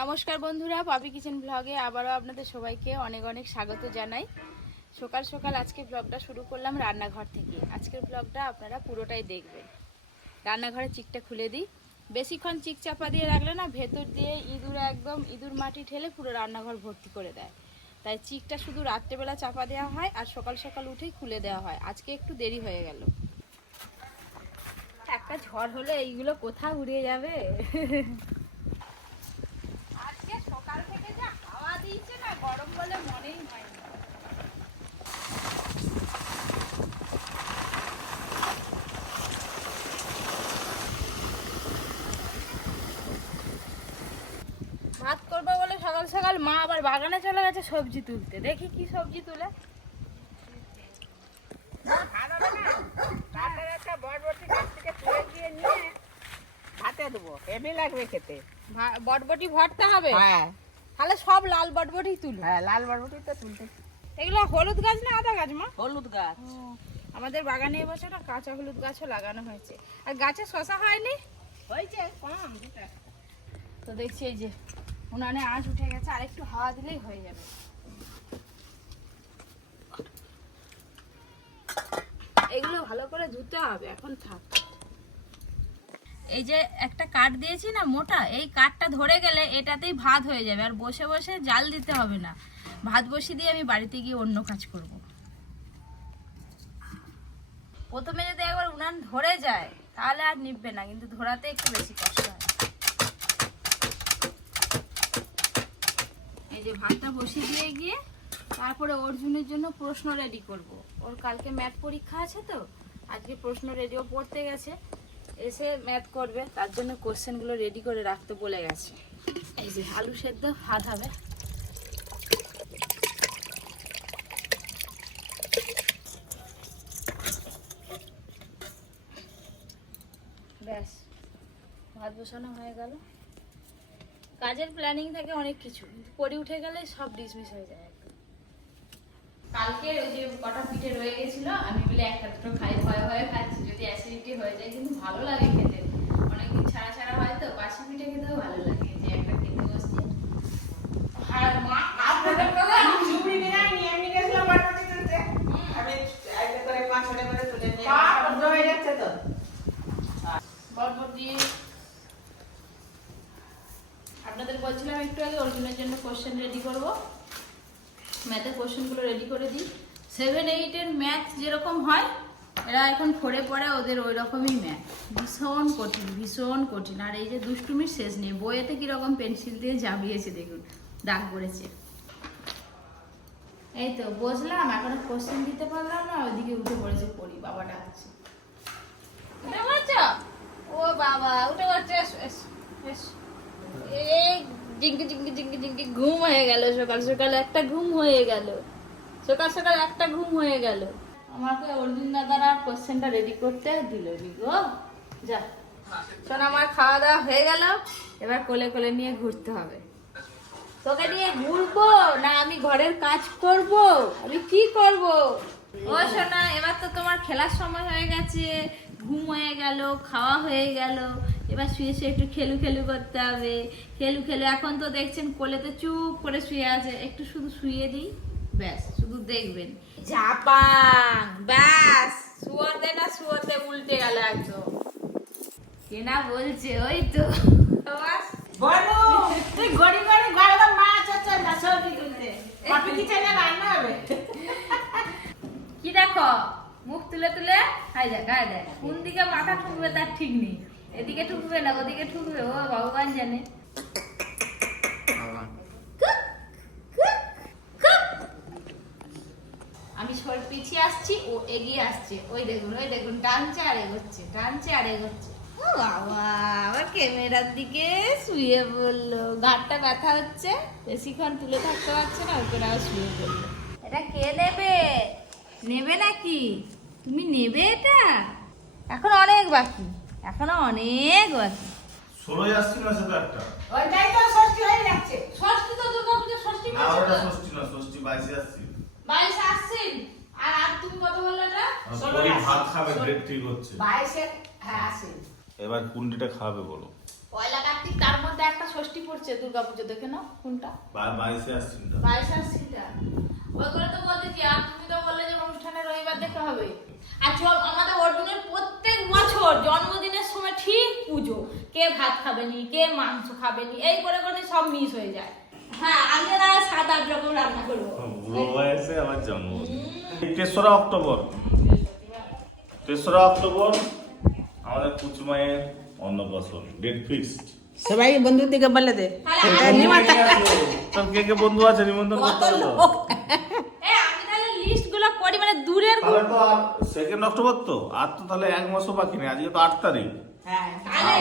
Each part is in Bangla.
নমস্কার বন্ধুরা, পাপি কিচেন ব্লগে আবারও আপনাদের সবাইকে অনেক অনেক স্বাগত জানাই। সকাল সকাল আজকে ব্লগটা শুরু করলাম রান্নাঘর থেকে। আজকের ব্লগটা আপনারা পুরোটাই দেখবেন। রান্নাঘরের চিকটা খুলে দিই। বেশিক্ষণ চিক চাপা দিয়ে রাখলে না ভেতর দিয়ে ইঁদুর একদম ইঁদুর মাটি ঠেলে পুরো রান্নাঘর ভর্তি করে দেয়। তাই চিকটা শুধু রাত্রেবেলা চাপা দেওয়া হয় আর সকাল সকাল উঠেই খুলে দেওয়া হয়। আজকে একটু দেরি হয়ে গেল। একটা ঝড় হলে এইগুলো কোথাও উড়িয়ে যাবে আজকে সকাল থেকে যা হাওয়া দিয়েছে না গরম বলে মনেই হয় না। ভাত করব বলে সকাল সকাল মা আবার বাগানে চলে গেছে সবজি তুলতে। দেখি কি সবজি তুলে। হাতে দেবো। হেভি লাগবে খেতে। বটবটি ভরতে হবে? হ্যাঁ। তাহলে সব লাল বটবটি তুলো। হ্যাঁ লাল বরবটি তো তুলতে এগুলো হলুদ গাছ না আদা গাছ মা? হলুদ গাছ। আমাদের বাগানে এবছর না কাঁচা হলুদ গাছও লাগানো হয়েছে। আর গাছে শশা হয়নি? হয়েছে। কম তো দেখছি এই যে উনানে আঁচ উঠে গেছে আর একটু হাওয়া দিলেই হয়ে যাবে। এগুলো ভালো করে ধুতে হবে এখন থাক। এই যে একটা কাঠ দিয়েছি না, মোটা, এই কাঠটা ধরে গেলে এটাতেই ভাত হয়ে যাবে। আর বসে বসে জাল দিতে হবে না। ভাত বসিয়ে দিয়ে আমি বাড়িতে গিয়ে অন্য কাজ করব। প্রথমে যদি একবার উনান ধরে যায়, তাহলে আর নিববে না, কিন্তু ধরাতে একটু বেশি কষ্ট হয়। এই যে ভাতটা বসিয়ে দিয়ে গিয়ে তারপরে অর্জুনের জন্য প্রশ্ন রেডি করব। ওর কালকে ম্যাথ পরীক্ষা আছে তো, আজকে প্রশ্ন রেডিও পড়তে গেছে। এসে ম্যাথ করবে, তার জন্য কোশ্চেনগুলো রেডি করে রাখতে বলে গেছে। এই যে আলু সেদ্ধ, ভাত হবে। ব্যাস, ভাত বসানো হয়ে গেল। কাজের প্ল্যানিং থাকে অনেক কিছু, কিন্তু করে উঠে গেলে সব ডিসমিস হয়ে যায়। কালকে ওই যে কটা পিঠে রয়ে গেছিল, আমি বলে একটা দুটো খাই। অ্যাসিডিটি কিন্তু ভালো লাগে খেতে। অনেকদিন ছাড়া ছাড়া হয় তো বাসি পিঠে খেতেও ভালো লাগে যে একটা খেতে বসছি। আর মা আপনাদের কথা আমি ঝুপড়ি নিয়ে আমি গেছিলাম বরবটি তুলতে। আমি একটা করে পাঁচ ছটা করে তুলে নিয়ে পা বন্ধ হয়ে যাচ্ছে তো? বরবটি। আপনাদের বলছিলাম একটু আগে অর্জুনের জন্য কোশ্চেন রেডি করব। ম্যাথের কোশ্চেনগুলো রেডি করে দিই। সেভেন এইটের ম্যাথ যেরকম হয় এরা এখন ফোরে পড়ে, ওদের ওই রকমই ম্যাথ ভীষণ কঠিন ভীষণ কঠিন। আর এই যে দুষ্টুমির শেষ নেই। বইয়েতে কীরকম পেন্সিল দিয়ে জাবিয়েছে দেখুন, দাগ পড়েছে। এই তো, বসলাম, এখন কোশ্চেন দিতে পারলাম না, ওইদিকে উঠে পড়েছে পড়ি, বাবা ডাকছে। ও বাবা এই ঘুম হয়ে গেল সকাল সকাল। একটা ঘুম হয়ে গেল। সকাল সকাল একটা ঘুম হয়ে গেল। আমাকে অর্জুন দাদার আর কোশ্চেনটা রেডি করতে দিল গো। যা। শোন, আমার খাওয়া দাওয়া হয়ে গেল। এবার কোলে কোলে নিয়ে ঘুরতে হবে। তোকে নিয়ে ঘুরবো না আমি ঘরের কাজ করব? আমি কি করব? ও সোনা এবার তো তোমার খেলার সময় হয়ে গেছে। ঘুম হয়ে গেল, খাওয়া হয়ে গেল। এবার শুয়ে শুয়ে একটু খেলু খেলু করতে হবে। খেলু খেলু, এখন তো দেখছেন কোলেতে চুপ করে শুয়ে আছে। একটু শুধু শুয়ে দিই। ব্যাস শুধু দেখবেন। ব্যাস শুয়োতে না শুয়োতে উল্টে গেল একদম। কেনা বলছে ওই তো। বনু তুই গড়ি গড়ি গড়া মাছ হচ্ছে না সবজি তুলতে কপি কিচেনে রান্না হবে? কি দেখো মুখ তুলে তুলে হাই দেখ হাই দেখ। কোন দিকে মাথা ঠুকবে তার ঠিক নেই। এদিকে ঠুকবে না ওদিকে ঠুকবে ও ভগবান জানে আমি সর আসছি ও এগিয়ে আসছে। ওই দেখুন ওই দেখুন টানছে আর এগোচ্ছে টানছে আর এগোচ্ছে। ও বাবা আবার ক্যামেরার দিকে শুয়ে পড়ল। ঘাটটা ব্যথা হচ্ছে বেশিক্ষণ তুলে থাকতে পারছে না ওকে আবার শুয়ে পড়ল। এটা কে নেবে? নেবে নাকি? তুমি নেবে এটা? এখন অনেক বাকি এখনও অনেক বাকি। ষোলোই আসছিল না সেটা একটা? ওইটাই তো ষষ্ঠী হয়ে যাচ্ছে। ষষ্ঠী তো দুর্গা পুজো ষষ্ঠী না ওটা ষষ্ঠী না ষষ্ঠী বাইশ আসছেন আর আর তুমি কত বলল এটা আর ষোলোই পরি আসছে। ভাত খাবে ডেট ঠিক হচ্ছে বাইশে হ্যাঁ আসে এবার কুন্ডিটা খাবে বলো। পয়লা কার্তিক তার মধ্যে একটা ষষ্ঠী পড়ছে দুর্গাপুজো দেখে নাও কোনটা বা- বাইশে আসছিল। তো। বাইশ ওই করে তো বলতেছি আর তুমি তো বললে যে অনুষ্ঠানে রবিবার হবে। আর চল আমাদের অর্জুনের প্রত্যেক বছর জন্মদিনের সময় ঠিক পুজো। কে ভাত খাবে নি কে মাংস খাবে নি এই করে করে সব মিস হয়ে যায়। হ্যাঁ আমি না সাত আট রকম রান্না করব। বুড়ো বয়সে আমার জন্ম তেসরা অক্টোবর। তেসরা অক্টোবর আমাদের কুচমায়ের অন্নপ্রাশন ডেট ফিক্সড। সবাই বন্ধুদিকে বলে দে। তোর কে কে বন্ধু আছে নিমন্ত্রণ করতে হবে মানে দূরের তাহলে তো আর সেকেন্ড অক্টোবর তো। আর তো তাহলে এক মাসও বাকি নেই আজকে তো আট তারিখ।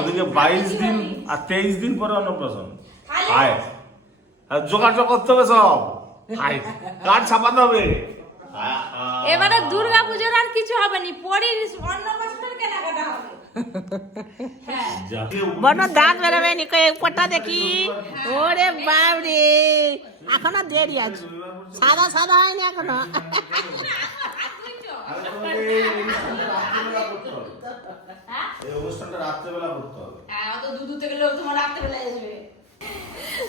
ওদিকে বাইশ দিন আর তেইশ দিন পরে অন্নপ্রাশন। তাহলে- আয় আর যোগাযোগ করতে হবে সব। কার্ড ছাপাতে হবে। এবারে দুর্গা পুজোর আর কিছু হবে নি পরের অন্নপ্রাশনের কেনাকাটা হবে। হ্যাঁ। দাঁত বেরোবে নি উপরটা দেখি। ওরে বাপরে এখনও দেরি আছে। সাদা সাদা হয়নি এখনও। এই অনুষ্ঠানটা রাত্রেবেলা করতে হবে। হ্যাঁ রাত্রেবেলা করতে হবে। হ্যাঁ, অত দূর দূর থেকে লোক তোমার রাত্রেবেলায় আসবে।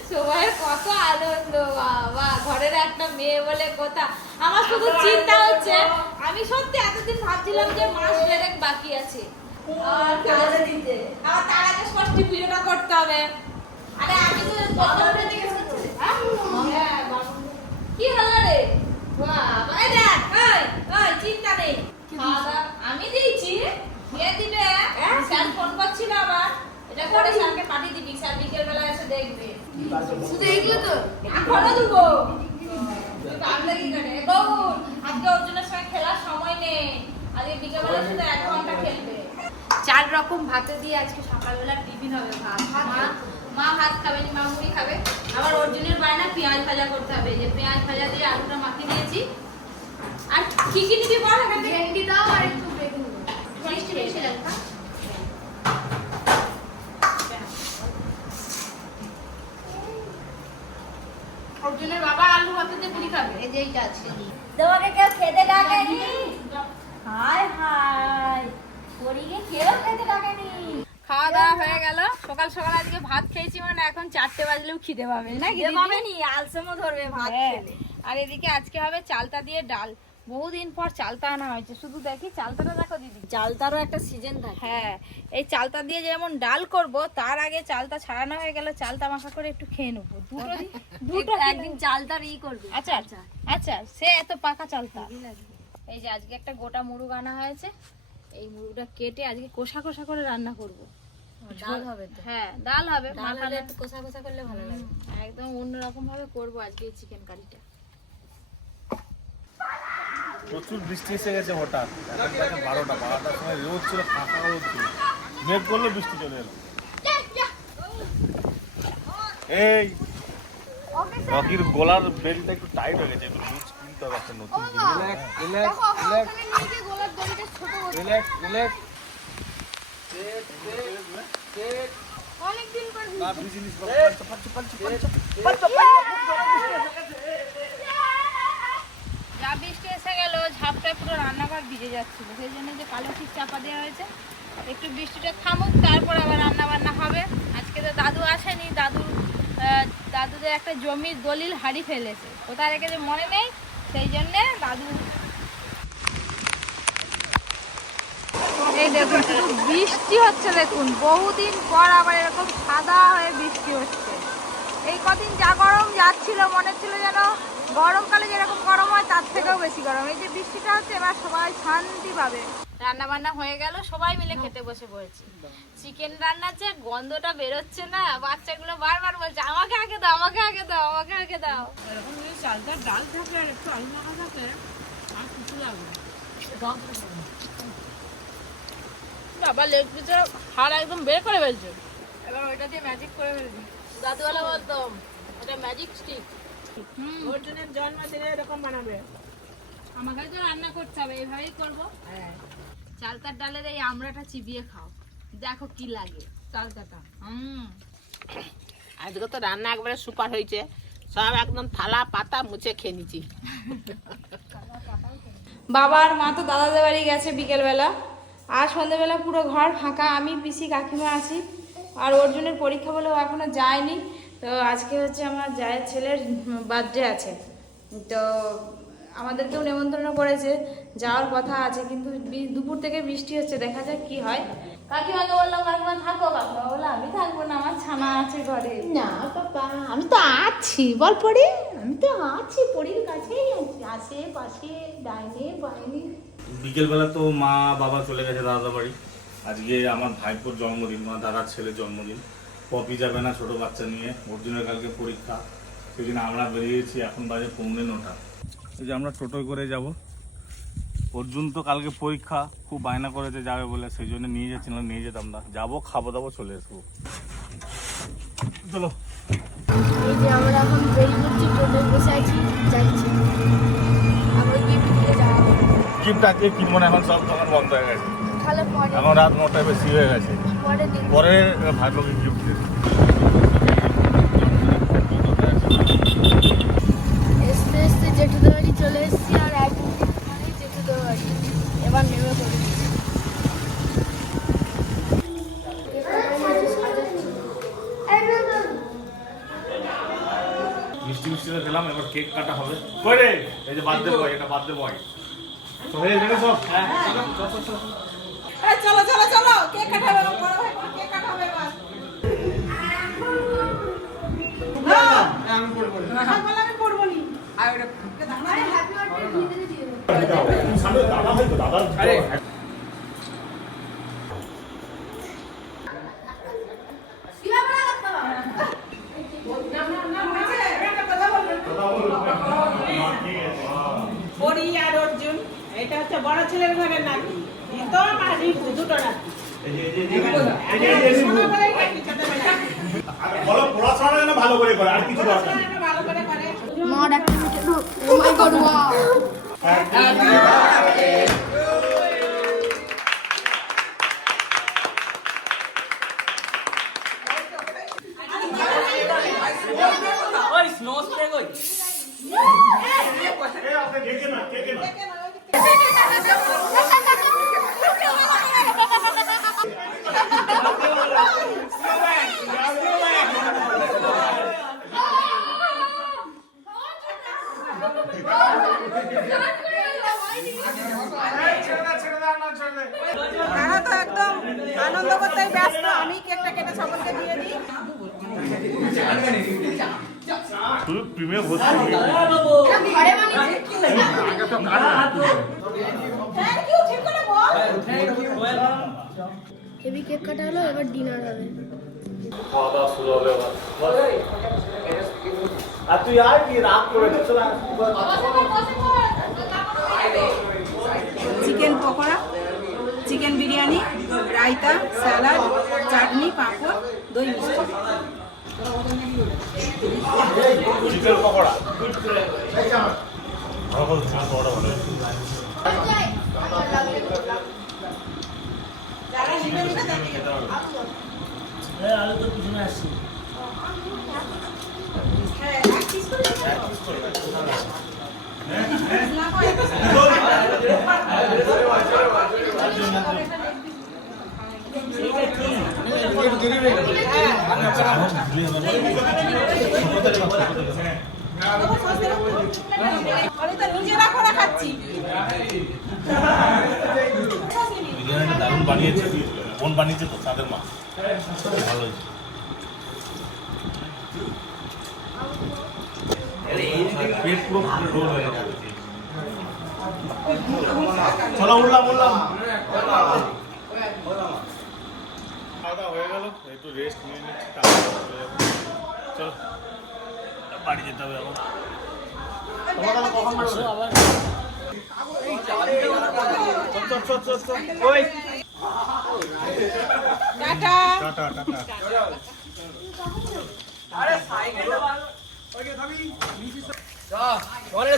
সবাই কত আনন্দ বাবা। ঘরের একটা মেয়ে বলে কথা। আমার শুধু চিন্তা হচ্ছে আমি সত্যি এতদিন ভাবছিলাম যে মাস দেড়েক বাকি আছে। আর কাজে দিতে। আবার তার আগে ষষ্ঠী পুজোটা করতে হবে। আরে আমি তো হ্যাঁ কি হলো রে? বাবা এই দেখ ওই ওই চিন্তা নেই খাওয়া দাওয়া আমি দিয়েছি কে দিবে স্যার ফোন করছিল আবার এটা করে স্যারকে পাঠিয়ে দিবি স্যার বিকেল বেলা এসে দেখবে শুধু এইগুলো তো এখনও দেবো পাগলা কি করে গৌর আজকে অর্জুনের সঙ্গে খেলার সময় নেই। আজকে বিকেল বেলা শুধু এক ঘণ্টা খেলবে। চার রকম ভাতে দিয়ে আজকে সকালবেলা টিফিন হবে ভাত মা মা ভাত খাবে নি মা মুড়ি খাবে। আবার অর্জুনের বায়না পেঁয়াজ ভাজা করতে হবে। যে পেঁয়াজ ভাজা দিয়ে আলুটা মাখিয়ে দিয়েছি আর কি কি নিবি বল এখান থেকে? ভেন্ডি দাও আর একটু বেগুন। মিষ্টি বেশি লাগবে। বাবা আলু ভাতে দিয়ে পুরি খাবে। এই যে এইটা আছে। তোমাকে কেউ খেতে ডাকেনি? হায় হায়। পরিকে কেউ খেতে ডাকেনি। খাওয়া দাওয়া হয়ে গেল। সকাল সকাল আজকে ভাত খেয়েছি মানে এখন চারটে বাজলেও খিদে পাবে নাকি খিদে দিদি? পাবেনি আলসেমও ধরবে ভাত হ্যাঁ। খেলে। আর এদিকে আজকে হবে চালতা দিয়ে ডাল। বহুদিন পর চালতা আনা হয়েছে। শুধু দেখি চালতাটা দেখো দিদি। চালতারও একটা সিজন থাকে। হ্যাঁ এই চালতা দিয়ে যেমন ডাল করব তার আগে চালতা ছাড়ানো হয়ে গেল চালতা মাখা করে একটু খেয়ে নেব। দুটো দুটো একদিন চালতার ই করবে। আচ্ছা আচ্ছা। আচ্ছা সে এত পাকা চালতা। এই যে আজকে একটা গোটা মুরগ আনা হয়েছে। এই মুরগটা কেটে আজকে কষা কষা করে রান্না করব। ডাল হবে তো? হ্যাঁ ডাল হবে একটু কষা কষা করলে ভালো লাগে। একদম অন্যরকম ভাবে করব আজকে এই চিকেন কারিটা প্রচুর বৃষ্টি এসে গেছে হঠাৎ। এখন বারোটা বারোটার সময় রোদ ছিল ফাঁকা রোদ ছিল। মেঘ করলে বৃষ্টি চলে এলো। এই রকির গলার বেলটা একটু টাইট হয়ে গেছে একটু লুজ কিনতে হবে একটা নতুন রিল্যাক্স রিল্যাক্স রিল্যাক্স রিল্যাক্স যা বৃষ্টি এসে গেল ঝাপটায় পুরো রান্নাঘর ভিজে যাচ্ছিল। সেই জন্য যে কালো ঠিক চাপা দেওয়া হয়েছে, একটু বৃষ্টিটা থামুক, তারপর আবার রান্না বান্না হবে। আজকে তো দাদু আসেনি, দাদুর দাদুদের একটা জমির দলিল হাড়ি ফেলেছে। কোথায় রেখেছে মনে নেই, সেই জন্যে দাদু দেখুন বৃষ্টি হচ্ছে, দেখুন। বহুদিন পর আবার এরকম সাদা হয়ে বৃষ্টি হচ্ছে। কদিন যা গরম যাচ্ছিল মনে ছিল যেন গরমকালে যেরকম গরম হয় তার থেকেও বেশি গরম। এই যে বৃষ্টিটা হচ্ছে এবার সবাই শান্তি পাবে। রান্না বান্না হয়ে গেল সবাই মিলে খেতে বসে পড়েছি। চিকেন রান্নার যে গন্ধটা বেরোচ্ছে না বাচ্চাগুলো বারবার বলছে আমাকে আগে দাও আমাকে আগে দাও আমাকে আগে দাও। এরকম যদি চালটার ডাল থাকে আর একটু আলু মাখা থাকে আর কিছু লাগবে। বাবা লেগ পিসের হাড় একদম বের করে ফেলছে। এবার ওইটা দিয়ে ম্যাজিক করে ফেলবি। দাদুওয়ালা বলতাম এটা ম্যাজিক স্টিক জন্মদিনে এরকম বানাবে। আমাকে তো রান্না করতে হবে এইভাবেই করব। চালতার ডালের এই আমড়াটা চিবিয়ে খাও। দেখো কি লাগে চালতাটা। হুম। আজকে তো রান্না একবারে সুপার হয়েছে। সব একদম থালা পাতা মুছে খেয়ে নিচ্ছি। বাবা আর মা তো দাদাদের বাড়ি গেছে বিকেলবেলা। আর সন্ধ্যেবেলা পুরো ঘর ফাঁকা। আমি পিসি কাকিমা আছি। আর অর্জুনের পরীক্ষা বলেও ও এখনও যায়নি। তো আজকে হচ্ছে আমার জায়ের ছেলের বার্থডে আছে। তো আমাদেরকেও নেমন্তন্ন করেছে। যাওয়ার কথা আছে কিন্তু দুপুর থেকে বৃষ্টি হচ্ছে দেখা যাক কি হয়। কাকিমাকে বললাম কাকিমা থাকো কাকিমা। বলল আমি থাকব না আমার ছানা আছে ঘরে। না বাবা আমি তো আছি। বল পড়ি। আমি তো আছি পড়ির কাছেই আছি। আশেপাশে ডাইনে বাইনে। বিকেলবেলা তো মা বাবা চলে গেছে দাদা বাড়ি আজকে আমার ভাইপোর জন্মদিন মানে দাদার ছেলের জন্মদিন। পপি যাবে না ছোট বাচ্চা নিয়ে অর্জুনের কালকে পরীক্ষা। জন্য আমরা বেরিয়েছি এখন বাজে পৌনে নটা। এই যে আমরা টোটোয় করে যাব। অর্জুন তো কালকে পরীক্ষা খুব বায়না করেছে যাবে বলে সেই জন্য নিয়ে যাচ্ছিলাম নিয়ে যেতাম না। যাব খাব দাবো চলে আসব। চলো। এই যে আমরা এখন বেরিয়ে টোটোয় বসে আছি যাচ্ছি। গিফট দিতে যাওয়া হবে। গিফট আজকে কিনবো না এখন সব দোকান বন্ধ হয়ে গেছে। এখন রাত নটায় বেশি হয়ে গেছে। পরে ভাইপোকে গিফট জেঠুদের বাড়ি চলে এসেছি আর এক মিনিট জেঠুদের বাড়ি এবার নেমে পড়েছি। মিষ্টি মিষ্টিটা দিলাম এবার কেক কাটা হবে। কই রে? এই যে বার্থডে বয় এটা বার্থডে বয়। তো হয়ে গেলে সব হ্যাঁ। চল, চল, চল। চলো চলো চলো কেক কাটাবে বড় ভাই কেক কাটাবে এবার না আমি পড়ব না আমি পড়ব নি আর ওটা আরে হ্যাপি বার্থডে দিয়ে দাও। সামনে দাদা ভাই তো দাদা আরে একটা এটা হচ্ছে বড় ছেলের ঘরের নাতি এ তো আমার রিপু দুটো যেন ভালো করে করে আর কিছু দরকার ভালো করে করে মা ডাক্তার ও মাই গড ওয়াও এই আপনি দেখে না দেখে না তারা তো একদম আনন্দ করতে ব্যস্ত আমি কেকটা কেটে সকলকে দিয়ে দিই তুই প্রিমিয়ে ভর্তি হয়ে হেভি কেক কাটা হলো এবার ডিনার হবে। খাওয়া দাওয়া শুরু হবে আর তুই আর কি chicken pakora chicken biryani raita salad chutney papad দই মিষ্টি। চিকেন পকোড়া ভালো চিকেন পকোড়া ভালো যারা নিবে নিবে দেখে হ্যাঁ, দারুণ বানিয়েছে। বোন বানিয়েছে তো, তাদের মা। ভালো পেট পুরো রোল হয়ে চলো উঠলাম উঠলাম খাওয়া দাওয়া হয়ে গেল। একটু রেস্ট নিয়ে নিচ্ছি চলে বাড়ি যেতে হবে। টাটা। Tata, tata.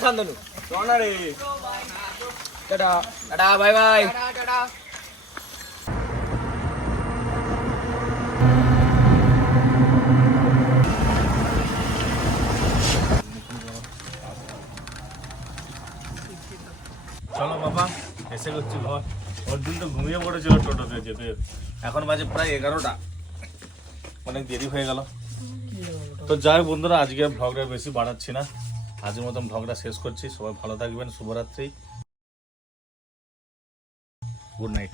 শান্তনু? না রে টাটা টাটা বাই বাই। চলো অর্জুন তো ঘুমিয়ে পড়েছিল টোটোতে যেতে। এখন বাজে প্রায় এগারোটা। অনেক দেরি হয়ে গেল। তো যাই বন্ধুরা, আজকে ভ্লগটা বেশি বাড়াচ্ছি না। আজকের মতন ভ্লগটা শেষ করছি। সবাই ভালো থাকবেন, শুভরাত্রি। Good night